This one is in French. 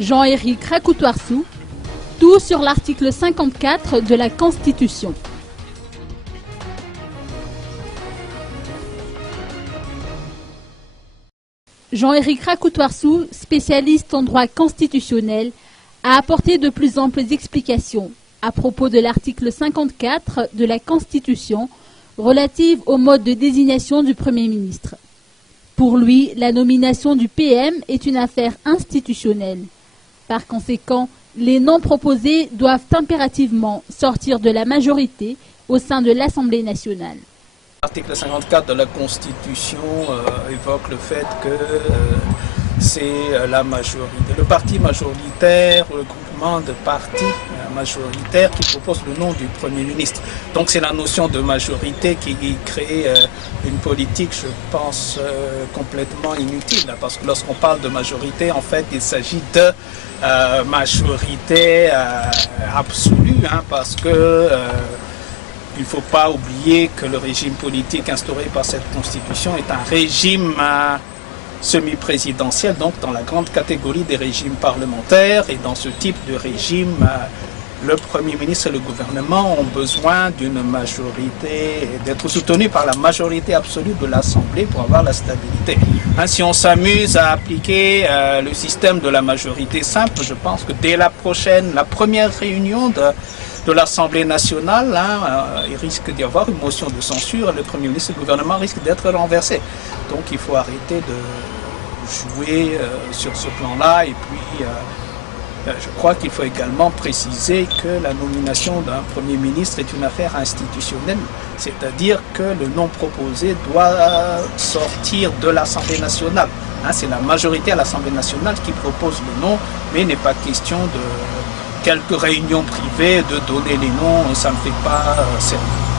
Jean-Éric Rakoutoarsou, tout sur l'article 54 de la Constitution. Jean-Éric Rakoutoarsou, spécialiste en droit constitutionnel, a apporté de plus amples explications à propos de l'article 54 de la Constitution relative au mode de désignation du Premier ministre. Pour lui, la nomination du PM est une affaire institutionnelle. Par conséquent, les noms proposés doivent impérativement sortir de la majorité au sein de l'Assemblée nationale. L'article 54 de la Constitution évoque le fait que c'est la majorité, le parti majoritaire, le groupement de partis majoritaires qui propose le nom du Premier ministre. Donc c'est la notion de majorité qui crée une politique, je pense, complètement inutile. Parce que lorsqu'on parle de majorité, en fait, il s'agit de majorité absolue, parce que il ne faut pas oublier que le régime politique instauré par cette Constitution est un régime semi-présidentiel, donc dans la grande catégorie des régimes parlementaires. Et dans ce type de régime, le Premier ministre et le gouvernement ont besoin d'une majorité, d'être soutenus par la majorité absolue de l'Assemblée pour avoir la stabilité. Si on s'amuse à appliquer le système de la majorité simple, je pense que dès la première réunion de l'Assemblée nationale, il risque d'y avoir une motion de censure et le Premier ministre et le gouvernement risquent d'être renversés. Donc il faut arrêter de jouer sur ce plan-là. Et puis je crois qu'il faut également préciser que la nomination d'un Premier ministre est une affaire institutionnelle, c'est-à-dire que le nom proposé doit sortir de l'Assemblée nationale. C'est la majorité à l'Assemblée nationale qui propose le nom, mais il n'est pas question de quelques réunions privées, de donner les noms, ça ne fait pas sérieux.